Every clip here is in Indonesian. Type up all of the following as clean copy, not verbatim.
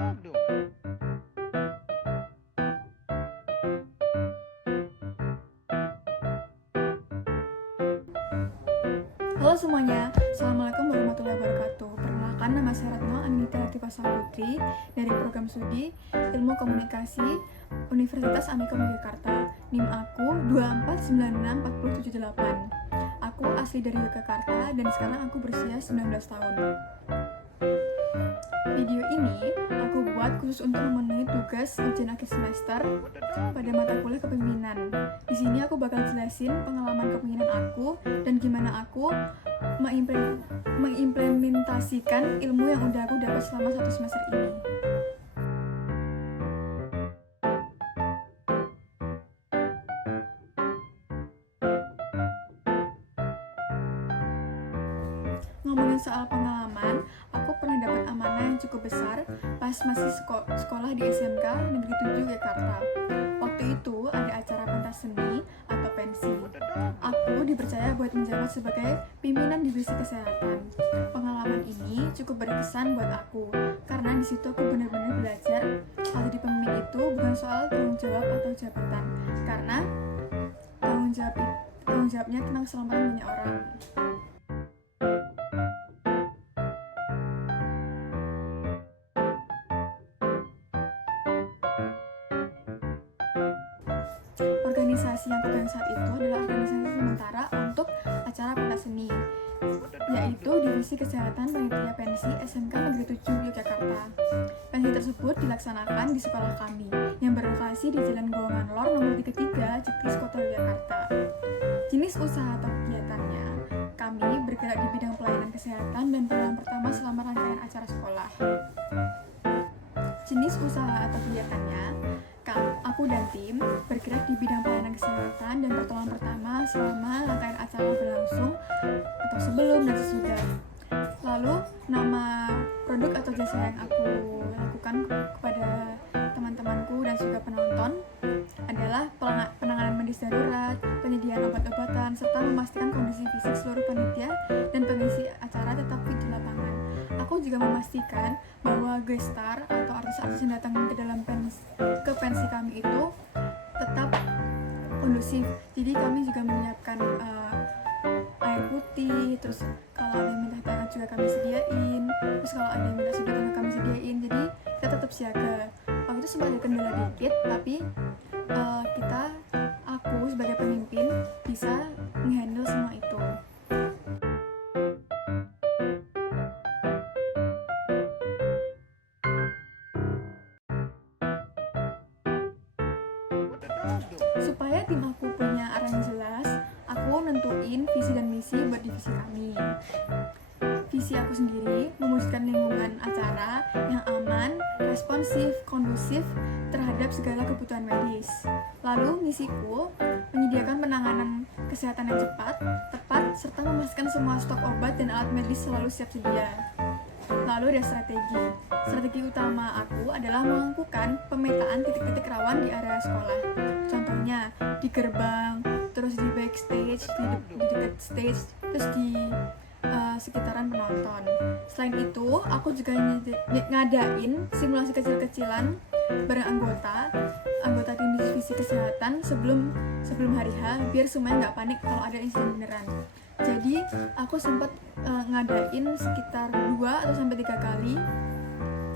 Halo semuanya, Assalamualaikum warahmatullahi wabarakatuh. Perkenalkan, nama saya Retno Anindita Latifah Putri dari program studi Ilmu Komunikasi Universitas Amikom Yogyakarta. NIM aku 2496478. Aku asli dari Yogyakarta dan sekarang aku berusia 19 tahun. Video ini aku buat khusus untuk memenuhi tugas ujian akhir semester pada mata kuliah kepemimpinan. Di sini aku bakal jelasin pengalaman kepemimpinan aku dan gimana aku mengimplementasikan ilmu yang udah aku dapat selama 1 semester ini. Ngomongin soal pengalaman, aku pernah dapat amanah yang cukup besar pas masih sekolah di SMK Negeri 7 Jakarta. Waktu itu ada acara pentas seni atau pensi. Aku dipercaya buat menjabat sebagai pimpinan divisi kesehatan. Pengalaman ini cukup berkesan buat aku karena di situ aku benar-benar belajar kalau di pemimpin itu bukan soal tanggung jawab atau jabatan, karena tanggung jawabnya tentang keselamatan banyak orang. Organisasi yang aku pegang saat itu adalah organisasi sementara untuk acara pentas seni, yaitu Divisi Kesehatan Panitia Pensi SMK Negeri 7 Yogyakarta. Pensi tersebut dilaksanakan di sekolah kami yang berlokasi di Jalan Golongan Lor nomor 33, Jetis, Kota Yogyakarta. Jenis usaha atau kegiatannya, kami bergerak di bidang pelayanan kesehatan dan pengalaman pertama selama rangkaian acara sekolah. Jenis usaha atau kegiatannya, aku dan tim bergerak di bidang pelayanan kesehatan dan pertolongan pertama selama rangkaian acara berlangsung atau sebelum dan sesudah. Lalu nama produk atau jasa yang aku lakukan kepada teman-temanku dan juga penonton adalah penanganan medis darurat, penyediaan obat-obatan, serta memastikan kondisi fisik seluruh panitia dan pengisi acara tetap fit di lapangan. Aku juga memastikan bahwa guest star atau artis-artis yang datang ke pensi kami itu tetap kondusif. Jadi kami juga menyiapkan air putih, terus kalau ada yang minta teh juga kami sediain, terus kalau ada yang minta sudah juga kami sediain. Jadi kita tetap siaga. Waktu itu sempat ada kendala dikit, tapi aku sebagai pemimpin bisa menghandle semua itu. Supaya tim aku punya arah yang jelas, aku nentuin visi dan misi buat divisi kami. Visi aku sendiri mewujudkan lingkungan acara yang aman, responsif, kondusif terhadap segala kebutuhan medis. Lalu misiku menyediakan penanganan kesehatan yang cepat, tepat, serta memastikan semua stok obat dan alat medis selalu siap sedia. Lalu ada strategi. Strategi utama aku adalah melakukan pemetaan titik-titik rawan di area sekolah. Contohnya di gerbang, terus di backstage, di dekat stage, terus di sekitaran penonton. Selain itu, aku juga ngadain simulasi kecil-kecilan bareng anggota tim divisi kesehatan sebelum hari H, biar semuanya nggak panik kalau ada insiden beneran. Jadi aku sempat ngadain sekitar 2 atau sampai 3 kali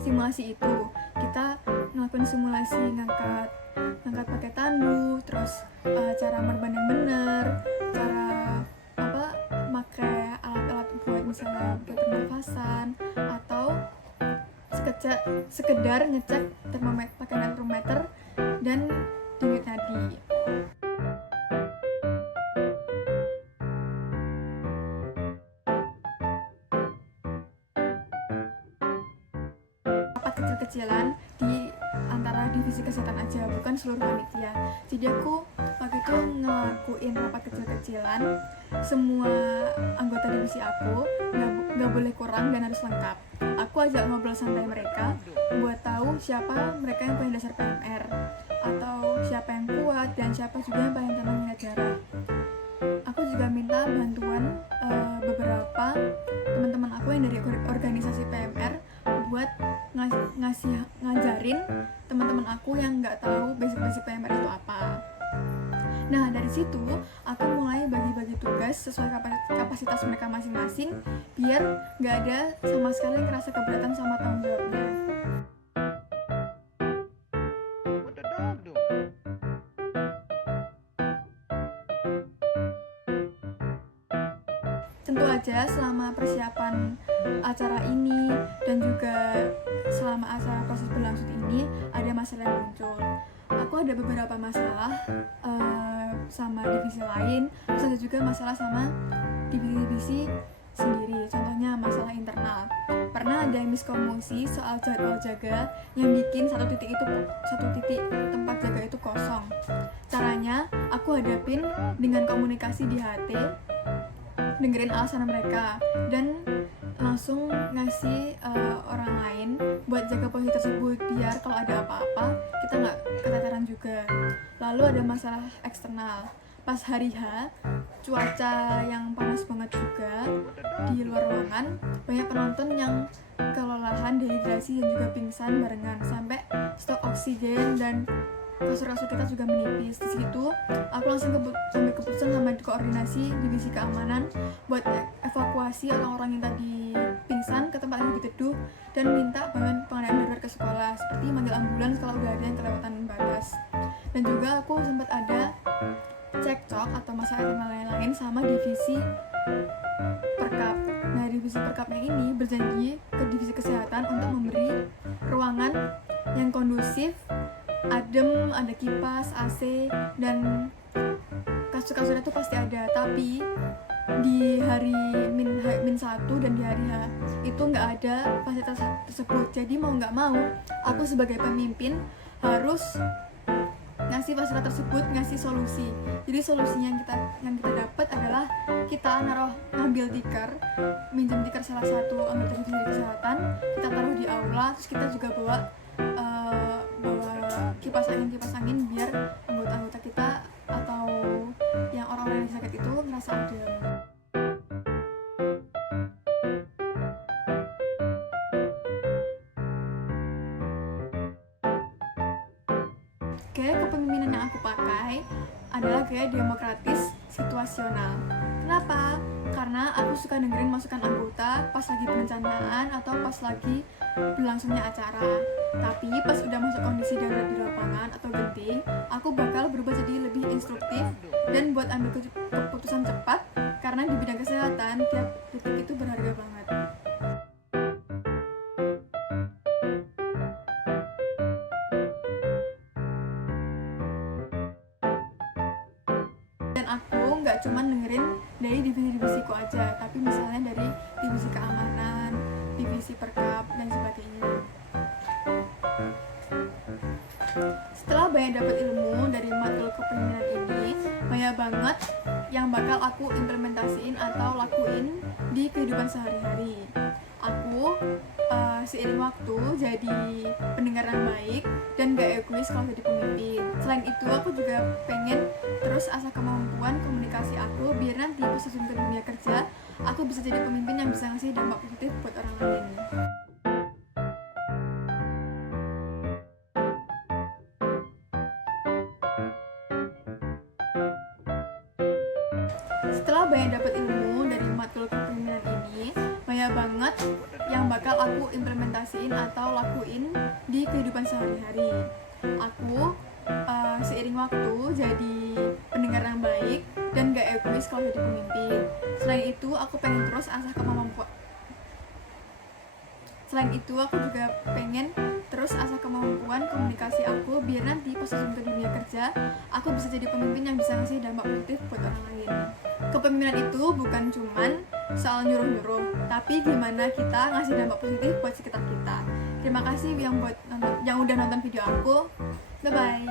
simulasi itu. Kita ngelakuin simulasi ngangkat pakai tandu, terus cara merban yang bener, cara pakai alat-alat buat misalnya buat pernafasan, atau sekedar ngecek pakai termometer dan denyut nadi. Rapat kecil-kecilan di antara divisi kesehatan aja, bukan seluruh panitia. Jadi aku waktu itu ngelakuin rapat kecil-kecilan, semua anggota divisi aku nggak boleh kurang dan harus lengkap. Aku ajak ngobrol santai mereka buat tahu siapa mereka yang paling dasar PMR, atau siapa yang kuat dan siapa juga yang paling tenang minat darah. Aku juga minta bantuan beberapa teman-teman aku yang dari organisasi PMR buat ngajarin teman-teman aku yang nggak tahu basic-basic PMR itu apa. Nah, dari situ aku mulai bagi-bagi tugas sesuai kapasitas mereka masing-masing, biar nggak ada sama sekali yang ngerasa keberatan sama tanggung jawabnya. Tentu aja selama persiapan acara ini dan juga selama acara proses berlangsung ini ada masalah yang muncul. Aku ada beberapa masalah sama divisi lain, terus ada juga masalah sama divisi sendiri. Contohnya masalah internal. Pernah ada yang miskomunikasi soal jadwal jaga yang bikin satu titik tempat jaga itu kosong. Caranya aku hadapin dengan komunikasi di HT, dengerin alasan mereka, dan langsung ngasih orang lain buat jaga posisi tersebut, biar kalau ada apa-apa kita nggak keteteran juga. Lalu ada masalah eksternal. Pas hari H, cuaca yang panas banget juga, di luar ruangan banyak penonton yang kelelahan, dehidrasi, dan juga pingsan barengan, sampai stok oksigen dan kasur-kasur kita juga menipis. Di situ aku langsung sampai keputusan sama koordinasi divisi keamanan buat evakuasi orang-orang yang tadi pingsan ke tempat yang lebih teduh dan minta bantuan pengadaan darurat ke sekolah, seperti manggil ambulans kalau udah ada yang kelewatan batas. Dan juga aku sempat ada cekcok atau masalah internal lain sama divisi perkap. Nah, divisi perkapnya ini berjanji ke divisi kesehatan untuk memberi ruangan yang kondusif, adem, ada kipas, AC, dan kasur-kasurnya itu pasti ada. Tapi di hari min 1 dan di hari H itu nggak ada fasilitas tersebut. Jadi mau nggak mau aku sebagai pemimpin harus ngasih fasilitas tersebut, ngasih solusi. Jadi solusinya yang kita dapat adalah kita ngambil tikar, minjem tikar salah satu anggota divisi kesehatan, kita taruh di aula, terus kita juga bawa kipas angin biar anggota kita atau yang orang-orang yang sakit itu ngerasa adem. Gaya kepemimpinan yang aku pakai adalah gaya demokratis situasional. Kenapa? Karena aku suka dengerin masukan anggota pas lagi perencanaan atau pas lagi berlangsungnya acara. Tapi pas udah masuk kondisi darurat di lapangan atau genting, aku bakal berubah jadi lebih instruktif dan buat ambil keputusan cepat, karena di bidang kesehatan tiap detik itu berharga banget. Dan aku nggak cuma dengerin dari divisi-divisiku aja, tapi misalnya dari divisi keamanan, divisi perkap, dan sebagainya. Setelah banyak dapat ilmu dari matkul kepemimpinan ini, banyak banget yang bakal aku implementasiin atau lakuin di kehidupan sehari-hari. Aku seiring waktu jadi pendengar yang baik dan gak egois kalau jadi pemimpin. Selain itu, aku juga pengen terus asah kemampuan komunikasi aku, biar nanti pas terjun ke dunia kerja, aku bisa jadi pemimpin yang bisa ngasih dampak positif buat orang lain. Setelah banyak dapat ilmu dari matkul kepemimpinan ini, banyak banget yang bakal aku implementasiin atau lakuin di kehidupan sehari-hari. Aku seiring waktu jadi pendengar yang baik dan gak egois kalau jadi pemimpin. Selain itu, aku juga pengen terus asah kemampuan komunikasi aku, biar nanti pas terjun ke dunia kerja, aku bisa jadi pemimpin yang bisa ngasih dampak positif buat orang lain. Kepemimpinan itu bukan cuman soal nyuruh-nyuruh, tapi gimana kita ngasih dampak positif buat sekitar kita. Terima kasih yang udah nonton video aku. Bye bye.